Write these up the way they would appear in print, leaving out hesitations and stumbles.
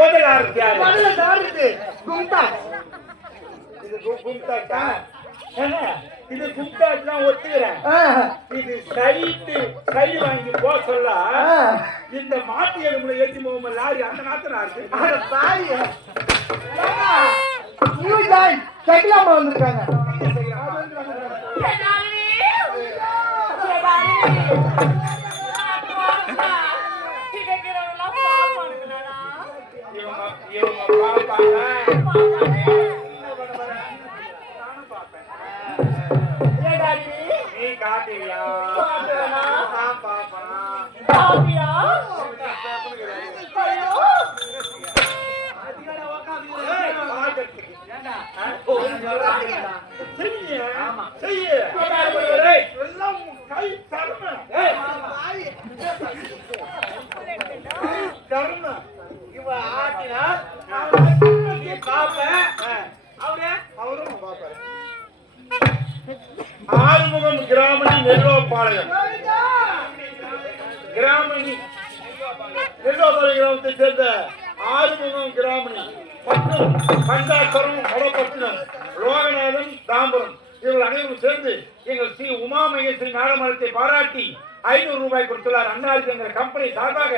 முதல்ல ஆரம்பிச்சு யாரு? முதல்ல தாருது கும்தா. இது கும்தாட்டா? இது கும்தாட்டு தான் ஒத்துக்கிறேன். இது சைடு வாங்கி போக சொல்ல இந்த மாட்டு எலும்புல ஏற்றி போகும் லாரி அந்த நாத்தனா இருக்கு. தாய் நியூ ஜாய் சைக்கிளாம வந்திருக்காங்க. நீ காட்டுவியா? ஆறுமுகம் கிராமணி நெல்லோபாளையம் கிராமணி நெல்லோபாளையம் கிராமத்தை சேர்ந்த ஆறுமுகம் கிராமணி மற்றும் பஞ்சாட்சரம் வடப்பட்டினம் லோகநாதன் தாம்பரம் இவர்கள் அனைவரும் சேர்ந்து எங்கள் ஸ்ரீ உமாமகேஸ்வரி நாடமரத்தை பாராட்டி 500 ரூபாய் கொடுத்துள்ளார். அண்ணாருக்கு எங்கள் கம்பெனி சார்பாக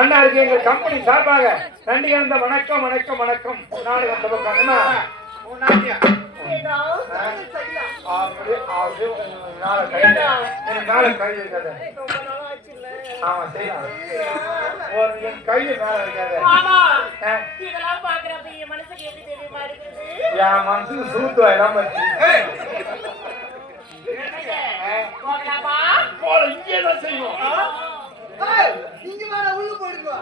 அண்ணாருக்கு எங்கள் கம்பெனி சார்பாக நன்றி கலந்த வணக்கம் வணக்கம் வணக்கம். நாளை ஆமா சரி என் கையில் மேல இருக்காது. என் மனசுக்கு சூத்து எல்லாம் இங்கேதான் செய்வோம். நீங்க மேல உள்ள போயிடுங்க.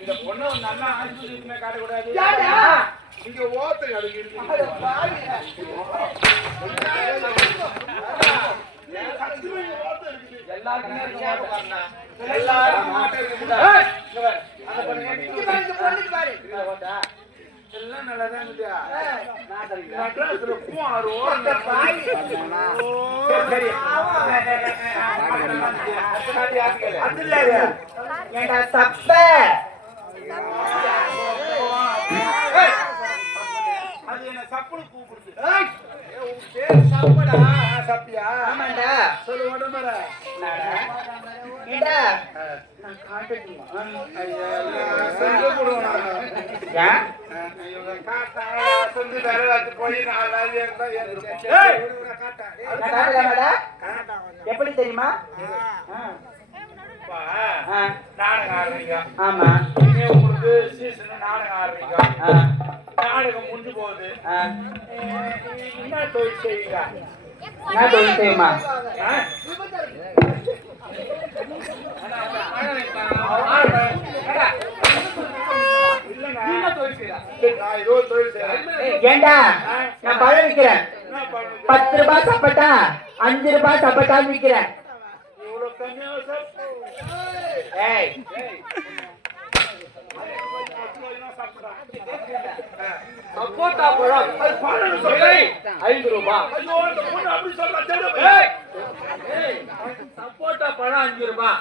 இந்த பொண்ணு நல்லா ஆஸ்பத்திரிக்குமே காட்டக்கூடாது. இங்க ஓத்து அதுக்கு இருக்கு. எல்லாருக்குமே எல்லாரும் மாட்ட இருக்குடா. அந்த பொண்ணுக்கு பாரு. எல்லாம் நல்லா தான் இருக்குடா. நட்ராஸ்ல பூஆரோ பாய். சரி. அதுல ஏண்டா தப்ப அது என்ன சப்புனு கூப்பிடுது. ஏய் உன் பேர் சப்படா. சப்பியா? ஆமாண்டா. சொல்லு உடம்பற. என்னடா? ஏண்டா நான் காட்டட்டுமா? ஐயா செஞ்சு போடுவானா? ஏன்? ஐயோ காட்டா செஞ்சு தரலாத்து போய் நான் லாரியா இருந்தா ஏறுறேன். ஏய் காட்டா. காட்டலாமாடா? காட்டா. எப்படி தெரியுமா? பா நாடகம் ஆடுறீங்க. ஆமா. இனிமே உங்களுக்கு சீசன் நாடகம் ஆடுறீங்க. நாடகம் முடிஞ்சு போகுது. என்ன தொழில் செய்வீங்க? நான் தொழில் செய்யுமா? ஏண்டா நான் பழம் விற்கிறேன். 10 ரூபாய் சப்பட்டா 5 ரூபாய் சப்பட்டா விற்கிறேன். ஏய் சப்போட்டா பழம் 5 ரூபாய். ஐயோ இந்த பொண்ணு அப்படி சொல்றா. சப்போட்டா பழம் 5 ரூபாய்.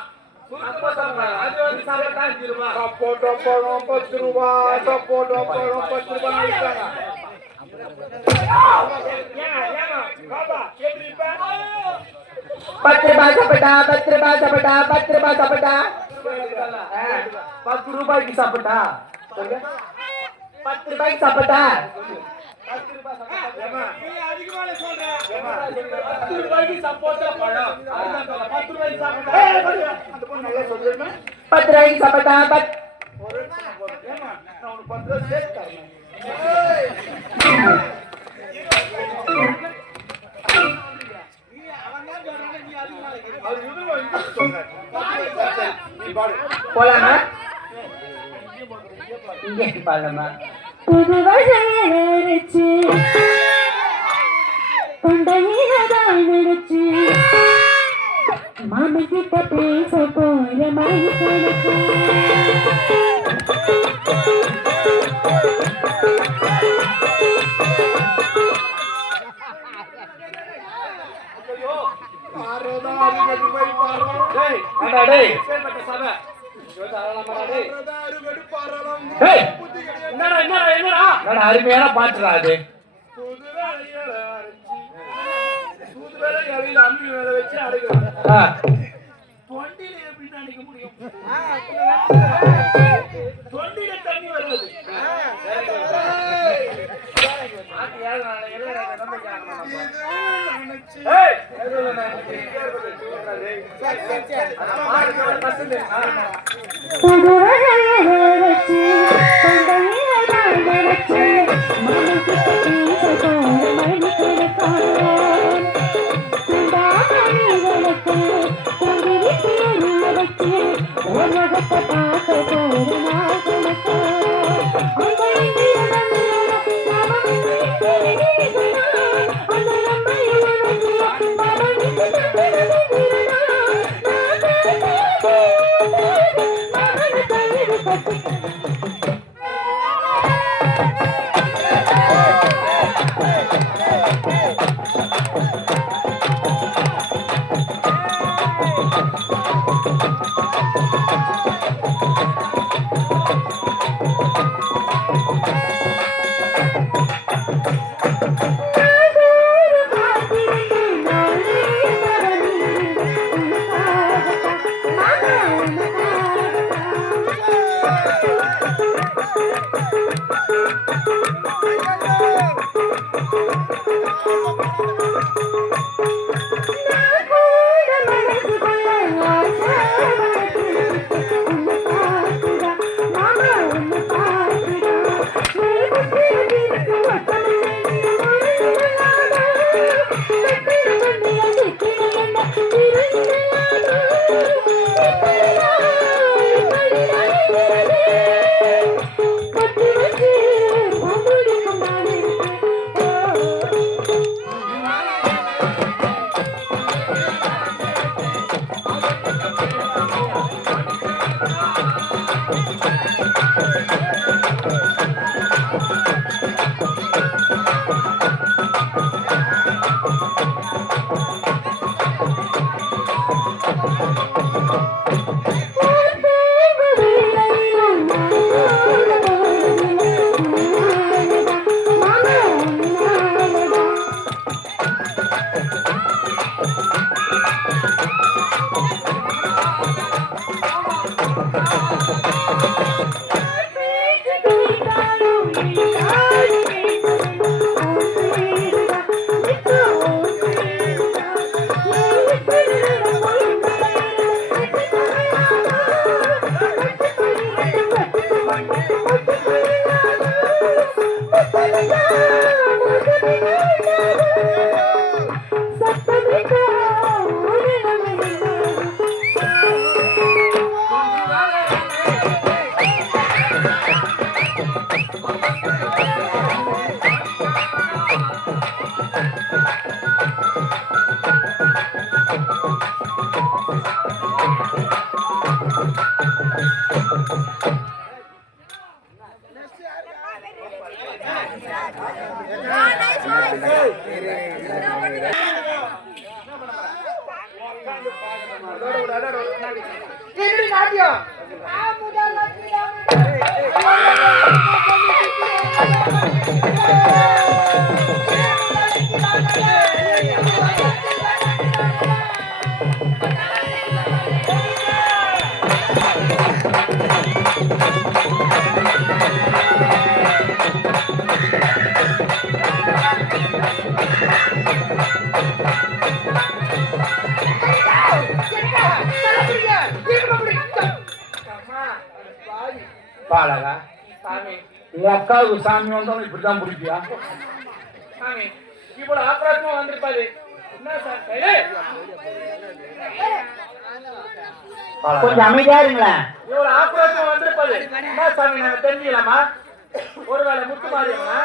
சப்போட்டா பழம் அது வந்து சப்போட்டா 5 ரூபாய். சப்போட்டா பழம் 10 ரூபாய். சப்போட்டா பழம் 10 ரூபாய் விற்றாங்க. பாபா எப்படி இப்ப 10 ரூபாய் சப்பட்டா 10 ரூபாய் சப்பட்டா 10 ரூபாய் சப்பட்டா 10 ரூபாய்க்கு சப்போட்டா. 10 ரூபாய்க்கு சப்பட்டா. 10 ரூபாய்க்கு சப்போட்டா பழம். 10 ரூபாய்க்கு சப்போட்டா. அந்த பொண்ணு நல்லா சொல்லுமா? 10 ரூபாய்க்கு சப்பட்டா. ஒரு ஏமா நான் உனக்கு 10 ரூபாய் சேர்த்து தரேன். போலாமா? இங்கே பாடலாமா? புதுவழைச்சு தொண்டையில்தான் நினைச்சு மாமன் கிட்ட பேச போற மாதிரி கணக்கு. அருமையான பாட்டுடா அது. தொண்டில எப்படி அடிக்க முடியும்? தொண்டில தண்ணி வருவது. புதுவழைச்சு தொண்டையில்தான் நினைச்சு மாமன் கிட்ட பேச போற மாதிரி கணக்கு. குண்டாமணிகளுக்கு குருவி பேருள்ள வச்சு உலகத்தை பார்க்க போற நாள் கணக்கு. அந்த இந்திய நாமம் அந்த நம்மை என்னடி நாட்டியம் பாலகா சாமி உங்க அக்காவுக்கு சாமி வந்தாலும் இப்படிதான் பிடிப்பியா சாமி இவ்வளவு ஆக்ரோஷமா வந்திருப்பாரு என்ன சார் கொஞ்சம் அமைதியா இருங்களேன். இவ்வளவு ஆக்ரோஷமா வந்திருப்பாரு என்ன சாமி நாங்க தெரிஞ்சுக்கலாமா ஒருவேளை முத்து மாறியம்மா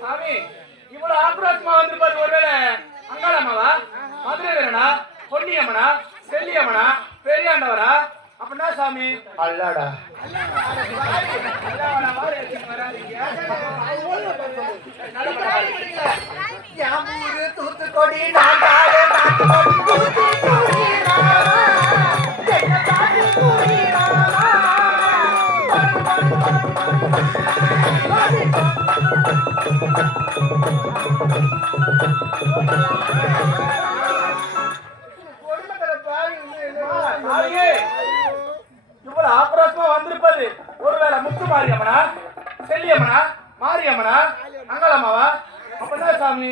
சாமி இவ்வளவு ஆக்ரோஷமா வந்திருப்பாரு ஒருவேளை அங்காளம்மாவா மதுரை வீரனா பொன்னியம்மனா செல்லியம்மனா பெரியாண்டவரா அப்படின்னா சாமி அல்லாடா தூத்துக்கொடி இவ்வளவு ஆக்ரோஷமா வந்திருப்பது ஒருவேளை முத்து மாரியம்மனா செல்லியம்மனா மாரியம்மனா அங்காளம்மாவா? அப்ப என்ன சாமி?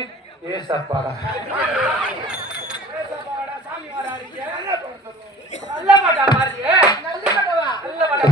ஏசப்பாடா. சாமி வராருங்க. நல்ல மாட்டா பாருங்க. நல்ல மாட்டவா? நல்ல மாட்டா.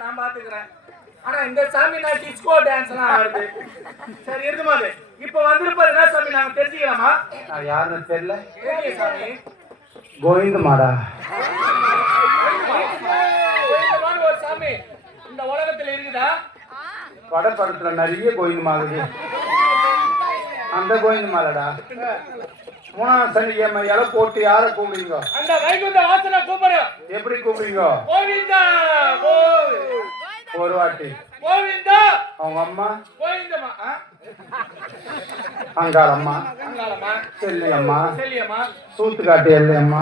நான் பாத்துக்கிறேன். ஆனா இந்த சாமி நான் டிஸ்கோ டான்ஸ் எல்லாம் ஆடுது. சரி இருக்குமாது. இப்ப வந்திருப்பது என்ன சாமி நாங்க தெரிஞ்சுக்கலாமா? நான் யாருன்னு தெரியல. ஏங்க சாமி? கோவிந்தமாடா. கோவிந்தமான ஒரு சாமி இந்த உலகத்துல இருக்குதா? படப்படத்துல நிறைய கோவிந்தமாகுது. அந்த கோவிந்தமாலடா. மூணாம் சனிக்கிழமை இலை போட்டு யாரை கூப்பிடுங்க? அந்த வைகுந்த வாசனை கூப்பிடுறோம். எப்படி கூப்பிடுங்க? கோவிந்தா ஒரு வாட்டி கோவிந்தா. அவங்க அம்மா கோவிந்தம்மா. அங்காளம்மா, அங்காளம்மா, செல்லியம்மா, செல்லியம்மா, சூத்துக்காட்டு எல்லையம்மா.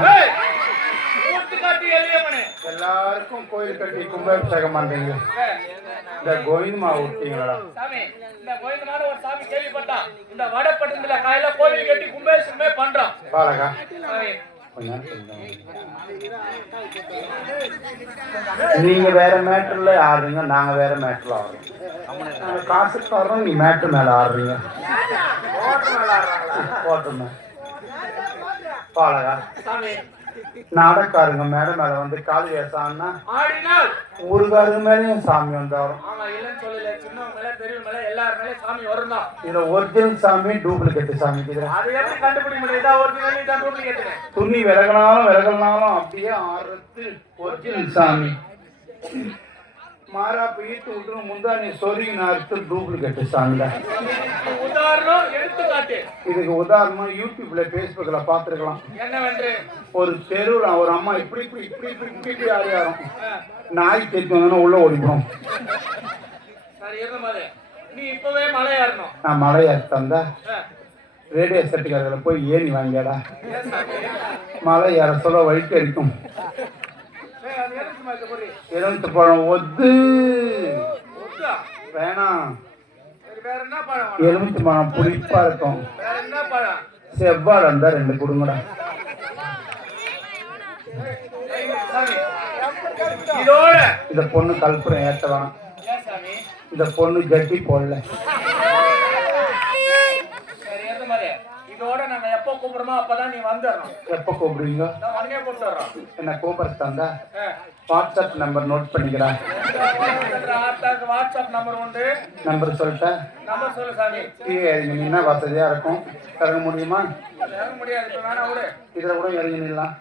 ஊத்துக்காட்டி எல்லையம்மனே. எல்லாருக்கும் கோயில் கட்டி கும்பாபிஷேகம் பண்றீங்க. இந்த கோவிந்தமா விட்டீங்களா சாமி? இந்த கோவிந்தமான ஒரு சாமி கேள்விப்பட்டான். இந்த வடப்பட்டத்துல காலையில கோவில் கட்டி கும்பாபிஷேகமே பண்றான். பாருங்க. சாமி நீங்க வேற மேட்டர்ல ஆடுறீங்க, நாங்க வேற மேட்டர்ல ஆடுறோம். காசுக்காரரும் நீ மேட்டர் மேல ஆடுறீங்க. போட்டுமே பாலகா. சாமி நாடக்காரங்க மேடை மேல வந்து கால் வேசான்னா ஆடினால் ஊருக்காரங்க மேலேயும் சாமி வந்தாரும். ஆமா இல்லன்னு சொல்லல. சின்னவங்க மேல பெரியவங்க மேல எல்லார் மேல சாமி வரும் தான். இதுல ஒரிஜினல் சாமி டூப்ளிகேட் சாமி. அது எப்படி கண்டுபிடிக்க முடியுதா? ஒரிஜினல் இதான் டூப்ளிகேட். துணி விலகினாலும் அப்படியே ஆறுறது ஒரிஜினல் சாமி. மாறாப்பு ஈட்டு விட்டு முந்தானி சொருகி நார்த்து டூப்ளிகேட் சாமி. உதாரணம் எடுத்துக்காட்டு. இதுக்கு உதாரணம் யூடியூப்ல பேஸ்புக்ல பாத்துருக்கலாம். என்னவென்று? ஒரு தெருவுல ஒரு அம்மா இப்படி இப்படி இப்படி இப்படி இப்படி இப்படி ஆடியாரும். நாய் தேய்க்கு உள்ள ஓடிப்போம். சரி இருந்த மாதிரி நீ இப்பவே மலை ஏறணும். நான் மலையா தந்தா ரேடியோ செட்டுக்காரர்களை போய் ஏணி வாங்கியாடா. மலை ஏற சொல்ல வழிக்கு அடிக்கும். எலுமிச்சை பழம் ஒத்து வேணாம். வேற என்ன பழம்? எலுமிச்சை பழம் புளிப்பா இருக்கும். வேற என்ன பழம்? செவ்வாழை இருந்தா 2 கொடுங்கடா. இதோட இந்த பொண்ணு கல்புரம் ஏத்தலாம். சாமி இந்த பொண்ணு ஜட்டி போடல. சரி இருந்த மாதிரி இதோட நாங்க எப்ப கூப்பிடுறோமோ அப்பதான் நீ வந்துடணும். எப்ப கூப்பிடுவீங்க? உடனே கூப்பிட்டு வர்றோம். என்ன கூப்பிடுறது தந்தா வாட்ஸ்அப் நம்பர் நோட் பண்ணிக்கிறா. வாட்ஸ்அப் நம்பர் உண்டு. நம்பர் சொல்லிட்டா நம்பர் சொல்லு சாமி. இறங்கினா வசதியா இருக்கும். இறங்க முடியுமா? இறங்க முடியாது. இப்ப வேணா விடு. இதுல கூட இறங்கி நில்லாம்.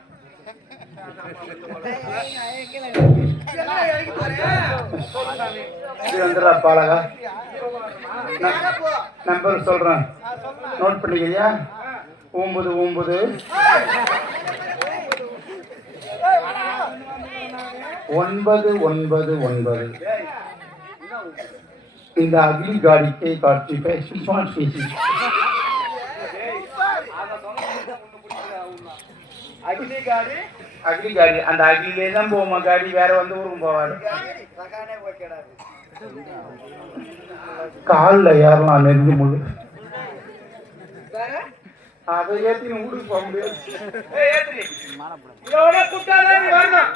இது வந்துடா பாலகா. நம்பர் சொல்றேன் நோட் பண்ணிக்கிறியா? 99 999. இந்த அகில் காடிக்கை காட்சி பேசி அகிலி காடி அந்த அகிலே தான் போமா. காடி வேற வந்து ஊருக்கும் போவாரு. காலில் ஏறலாம் நெருங்கி முழு. அதை ஏற்றி ஊருக்கு போக முடியாது. இதோட கூட்டாதான் நீ வரணும்.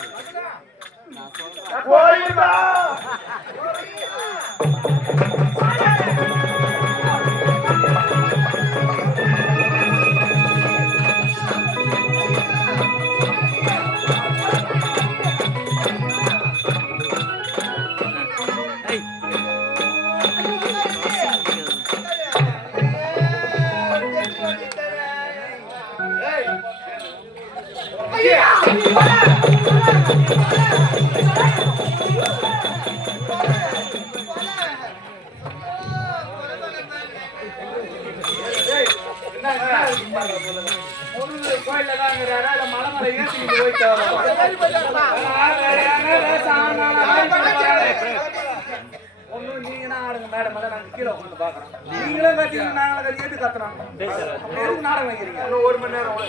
மேடம் மேல நாங்க கீழே உட்காந்து பாக்குறோம். நீங்களும் கத்திங்க நாங்களும் கத்தி எது கத்துறோம்? எதுக்கு நாடகம் வைக்கிறீங்க? இன்னும் 1 மணி நேரம்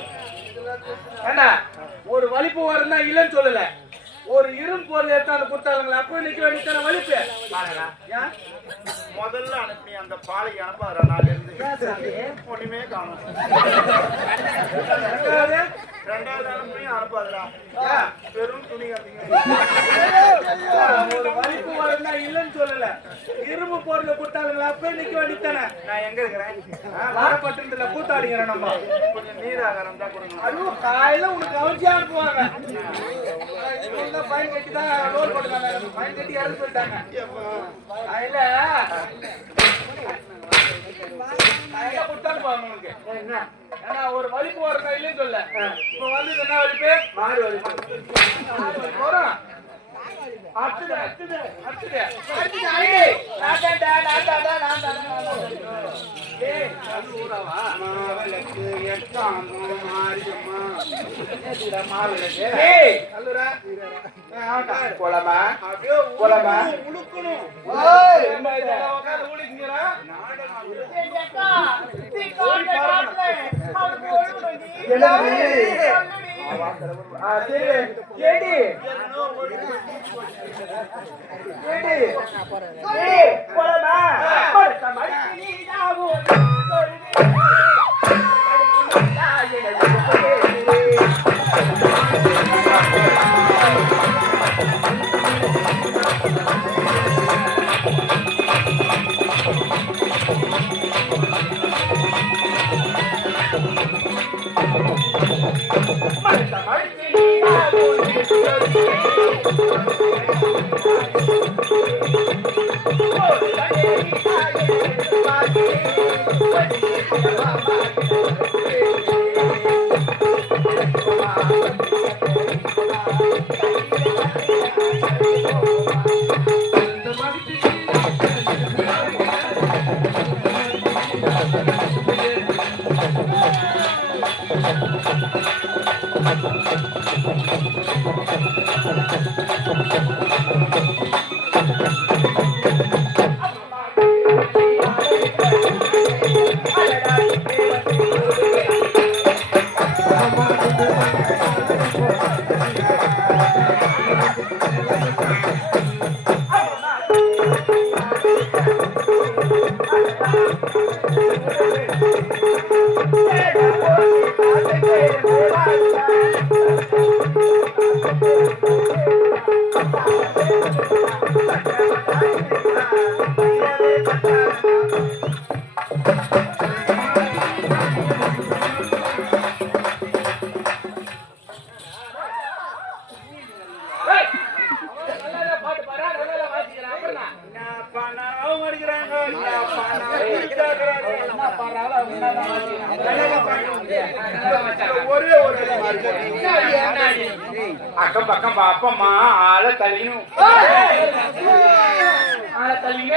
ஏண்டா ஒரு வலிப்பு வரனா இல்லன்னு சொல்லல. ஒரு இரும்பு பொருள் எடுத்தாந்து கொடுத்தாங்களா அப்போ நிக்க வேண்டியதான வலிப்பு. ஏன் முதல்ல அனுப்பி அந்த பாலைக்கு அனுப்பாத நாள் இருந்து ஒண்ணுமே காணும். ரெண்டாவது அனுப்பியும் அனுப்பாதடா. வெறும் துணி ஒரு வலிப்பு வரனா இல்லன்னு சொல்லல. இரும்பு பொருள் கொடுத்தாங்களா அப்போ நிக்க வேண்டியதானே. நான் எங்க இருக்கிறேன்? வரப்பட்டு கூத்தாடிக்கிறேன் நம்ம. கொஞ்சம் நீராகாரம் தான் கொடுங்க. அதுவும் காலையில உனக்கு கவனிச்சா அனுப்புவாங்க. ஃபைன் கட்டி தான் ரோல் போட்டுருக்காங்க. ஃபைன் கட்டி இறந்து போயிட்டாங்க. அதுல கொடுத்தாங்க உங்களுக்கு. ஏன்னா ஒரு வலிப்பு வரணும் இல்லைன்னு சொல்ல. இப்ப வந்து என்ன வலிப்பு? மாறு வலிப்பு வரும். அடுத்தது அடுத்தது அடுத்தது அடுத்தது ஐடி மாவிளக்கு எட்டாங்கம் மாரியம்மா போலாமா அப்படியே போலாமா உழுக்கணும். அக்கம் பக்கம் பாப்பம்மா ஆள தள்ளினும் ஆள தள்ளிங்க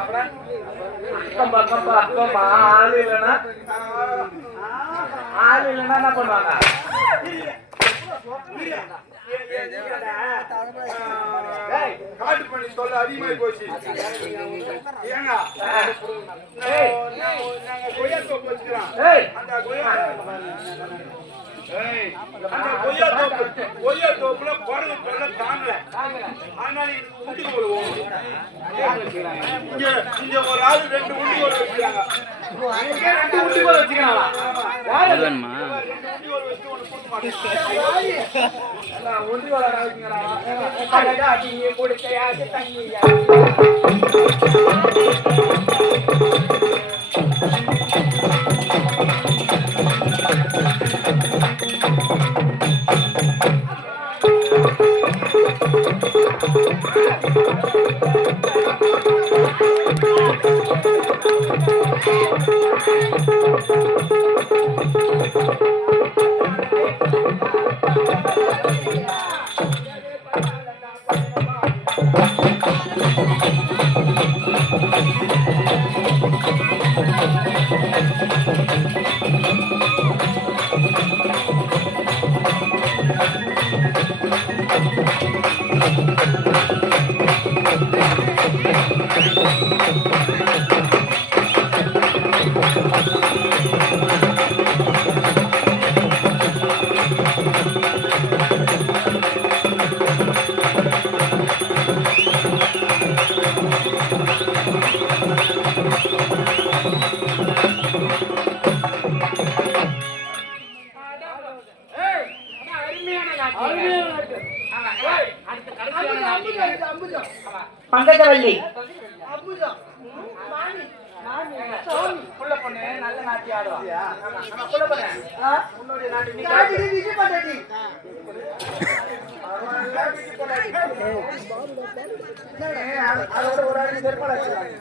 அக்கம் பக்கம் பாப்பம்மா ஆள் இல்லைன்னா என்ன பண்ணுவாங்க? காட்டு பண்ணி சொல்ல அதிகமாகி போச்சு. ஏங்க நாங்க கொய்யா தோப்பு வச்சுக்கிறோம். அந்த கொய்யா தோப்புல குரங்கு தொல்லை தாங்கல. அதனால உண்டிகோல் இங்க ஒரு ஆளு 2 உண்டிகோல் வச்சுக்கிறாங்க. 2 உண்டிகோல் வச்சுக்கிறாங்களா? Thank you. அருமையான நாட்டு. ஆமா, ஏய், அடுத்த கடைசியான அம்புஜம் இருக்கு, அம்புஜம். பங்கஜவல்லி அம்புஜம். புள்ள பொண்ணு நல்ல நாட்டி ஆடுவா. ஆமா, ஆமா, புள்ள பொண்ணு. உன்னுடைய நாட்டு நீ காட்டி விஜி பண்ணடி. அதோட ஒரு ஆள் செருப்பால வச்சிருக்காங்க.